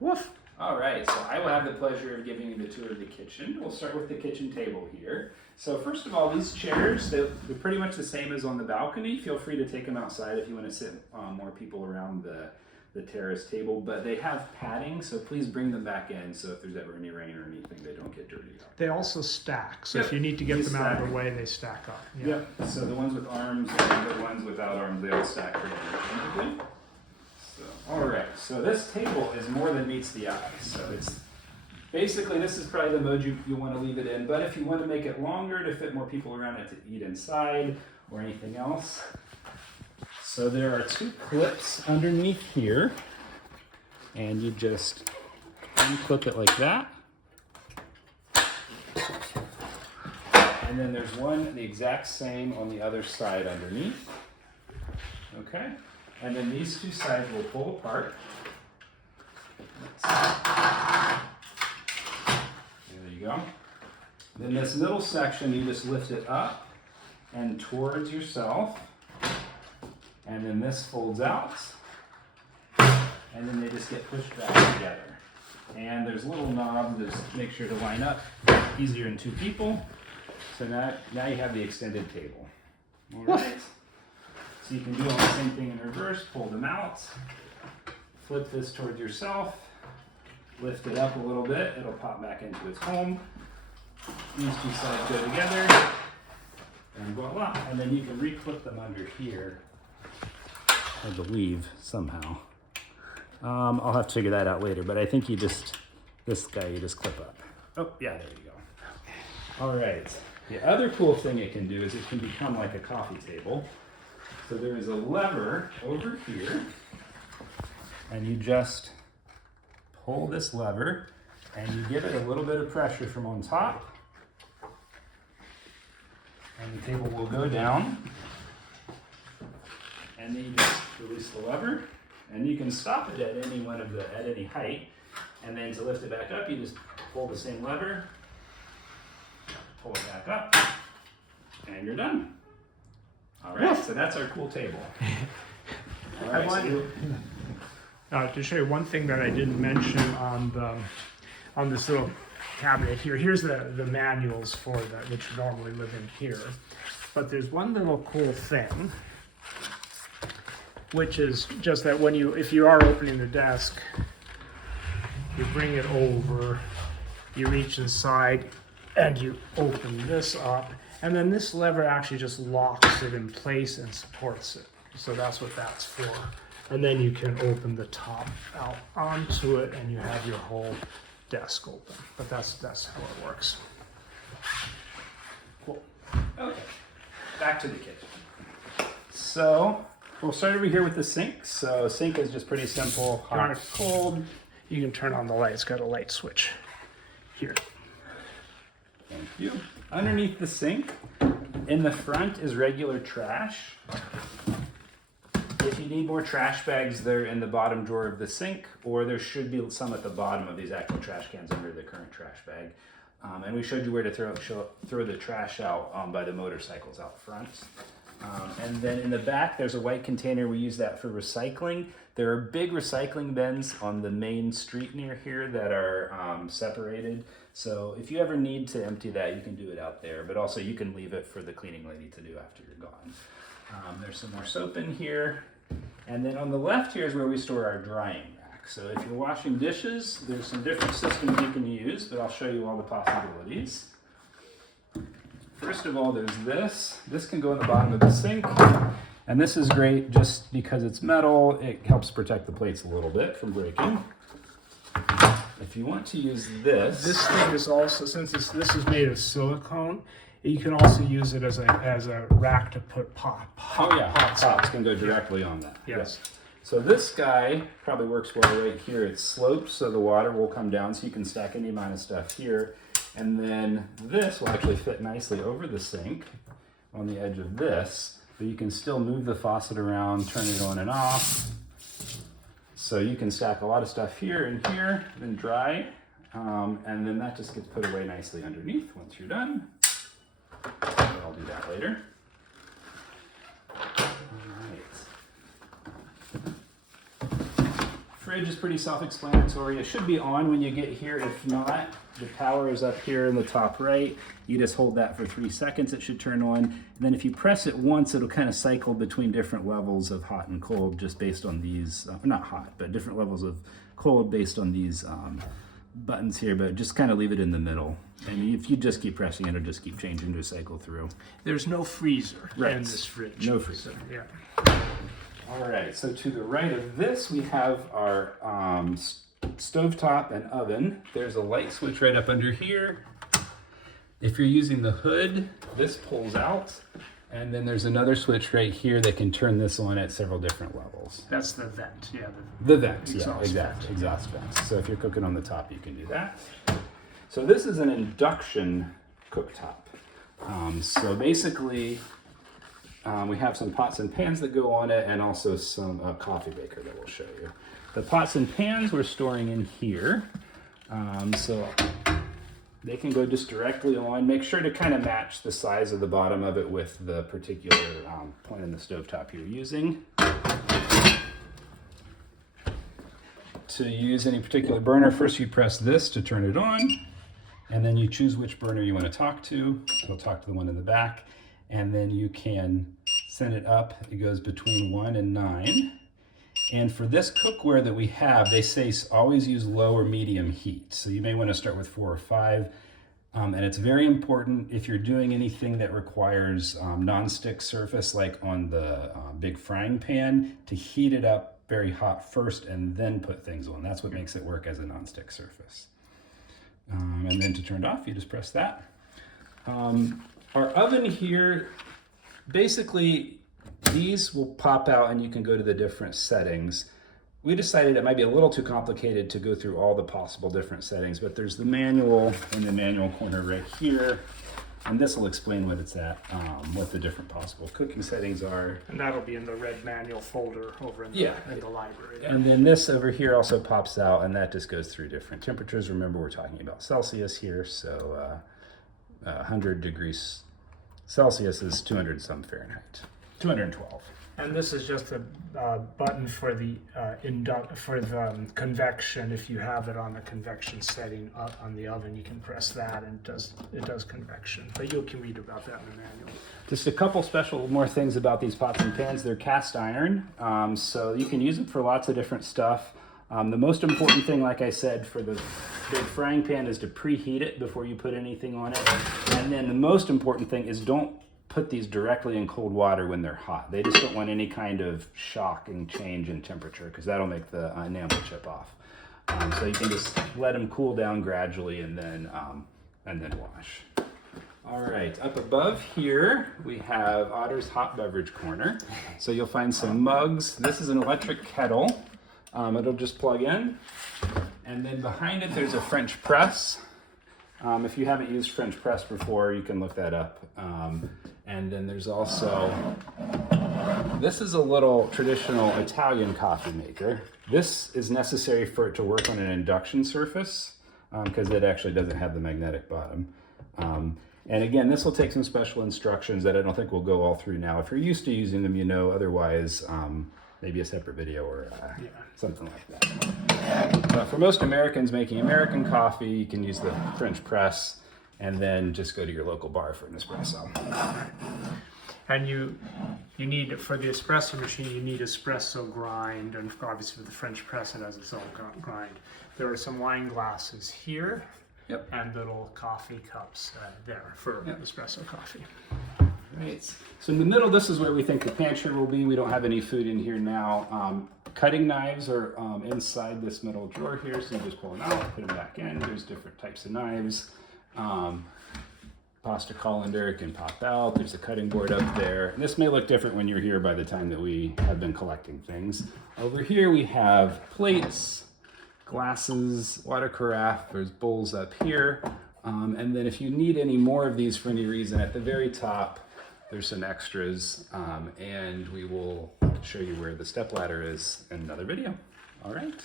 Woof. All right, so I will have the pleasure of giving you the tour of the kitchen. We'll start with the kitchen table here. So first of all, these chairs, they're pretty much the same as on the balcony. Feel free to take them outside if you want to sit more people around the terrace table, but they have padding, so please bring them back in so if there's ever any rain or anything, they don't get dirty up. They also stack, so Yep. if you need to get They them out of stack. the way, they stack up. Yep, so the ones with arms and the ones without arms, they all stack pretty interchangeably. So, all right, so this table is more than meets the eye. So it's basically, this is probably the mode you want to leave it in, but if you want to make it longer to fit more people around it to eat inside or anything else. So there are two clips underneath here, and you just unclip it like that. And then there's one the exact same on the other side underneath. Okay, and then these two sides will pull apart. There you go. Then this middle section, you just lift it up and towards yourself. And then this folds out. And then they just get pushed back together. And there's little knobs to just make sure to line up easier in two people. So now you have the extended table. All right. So you can do all the same thing in reverse, pull them out, flip this towards yourself, lift it up a little bit, it'll pop back into its home. These two sides go together, and voila. And then you can re-clip them under here, I believe, somehow. I'll have to figure that out later, but I think this guy you just clip up. Oh, yeah, there you go. All right. The other cool thing it can do is it can become like a coffee table. So there is a lever over here, and you just pull this lever, and you give it a little bit of pressure from on top, and the table will go down, and then you just release the lever, and you can stop it at any height, and then to lift it back up, you just pull the same lever, pull it back up, and you're done. All right, so that's our cool table. All right, To show you one thing that I didn't mention on this little cabinet here. Here's the manuals for that, which normally live in here. But there's one little cool thing, which is just that if you are opening the desk, you bring it over, you reach inside, and you open this up, and then this lever actually just locks it in place and supports it. So that's what that's for. And then you can open the top out onto it, and you have your whole desk open. But that's how it works. Cool. Okay, back to the kitchen. So we'll start over here with the sink. So sink is just pretty simple, hot, cold. You can turn on the light. It's got a light switch here. Thank you. Underneath the sink, in the front is regular trash. If you need more trash bags, they're in the bottom drawer of the sink, or there should be some at the bottom of these actual trash cans under the current trash bag. And we showed you where to throw the trash out by the motorcycles out front. And then in the back, there's a white container. We use that for recycling. There are big recycling bins on the main street near here that are separated. So if you ever need to empty that, you can do it out there. But also you can leave it for the cleaning lady to do after you're gone. There's some more soap in here. And then on the left here is where we store our drying rack. So if you're washing dishes, there's some different systems you can use, but I'll show you all the possibilities. First of all, there's this. This can go in the bottom of the sink. And this is great just because it's metal. It helps protect the plates a little bit from breaking. If you want to use this. This thing is also, since this is made of silicone, you can also use it as a rack to put hot pots can go directly on that. Yes. So this guy probably works well right here. It's sloped so the water will come down so you can stack any amount of stuff here. And then this will actually fit nicely over the sink on the edge of this, but you can still move the faucet around, turn it on and off. So you can stack a lot of stuff here and here, then dry, and then that just gets put away nicely underneath once you're done. I'll do that later. All right. fridge is pretty self-explanatory. It should be on when you get here. If not, the power is up here in the top right. You just hold that for 3 seconds, it should turn on. And then if you press it once, it'll kind of cycle between different levels of hot and cold just based on these, not hot, but different levels of cold based on these buttons here, but just kind of leave it in the middle. And if you just keep pressing it, it'll just keep changing to cycle through. There's no freezer Right. in this fridge. No freezer. So, yeah. All right, so to the right of this, we have our stovetop and oven. There's a light switch right up under here. If you're using the hood, this pulls out. And then there's another switch right here that can turn this on at several different levels. That's the vent, yeah. The vent, yeah, Exhaust exactly, vent. exhaust vents. So if you're cooking on the top, you can do that. So this is an induction cooktop. So basically, we have some pots and pans that go on it, and also some coffee maker that we'll show you. The pots and pans we're storing in here, so they can go just directly on. Make sure to kind of match the size of the bottom of it with the particular point in the stovetop you're using. To use any particular burner, first you press this to turn it on, and then you choose which burner you want to talk to. It'll talk to the one in the back, and then you can send it up. It goes between 1 and 9. And for this cookware that we have, they say always use low or medium heat. So you may want to start with 4 or 5. And it's very important if you're doing anything that requires non-stick surface, like on the big frying pan, to heat it up very hot first and then put things on. That's what makes it work as a non-stick surface. And then to turn it off, you just press that. Our oven here, basically, these will pop out and you can go to the different settings. We decided it might be a little too complicated to go through all the possible different settings, but there's the manual in the manual corner right here. And this will explain what it's at, what the different possible cooking settings are. And that'll be in the red manual folder over in the, in the library. And then this over here also pops out, and that just goes through different temperatures. Remember, we're talking about Celsius here, so 100 degrees Celsius is 200 some Fahrenheit, 212. And this is just a button for the convection. If you have it on the convection setting on the oven, you can press that, and it does convection. But you can read about that in the manual. Just a couple special more things about these pots and pans. They're cast iron, so you can use them for lots of different stuff. The most important thing, like I said, for the big frying pan is to preheat it before you put anything on it. And then the most important thing is don't put these directly in cold water when they're hot. They just don't want any kind of shocking change in temperature, because that'll make the enamel chip off. So you can just let them cool down gradually and then wash. All right, up above here we have Otter's Hot Beverage Corner. So you'll find some mugs. This is an electric kettle. It'll just plug in. And then behind it there's a French press. If you haven't used French press before, you can look that up. And then there's also, this is a little traditional Italian coffee maker. This is necessary for it to work on an induction surface, because it actually doesn't have the magnetic bottom. And again, this will take some special instructions that I don't think we'll go all through now. If you're used to using them, you know. Otherwise, maybe a separate video or something like that. But for most Americans making American coffee, you can use the French press and then just go to your local bar for an espresso. And you need, for the espresso machine, you need espresso grind, and obviously with the French press it has its own grind. There are some wine glasses here, and little coffee cups there for espresso coffee. Right. So in the middle, this is where we think the pantry will be. We don't have any food in here now. Cutting knives are inside this middle drawer here, so you just pull them out, put them back in. There's different types of knives. Pasta colander can pop out. There's a cutting board up there. And this may look different when you're here by the time that we have been collecting things. Over here we have plates, glasses, water carafe. There's bowls up here. And then if you need any more of these for any reason, at the very top, there's some extras, and we will show you where the stepladder is in another video. All right.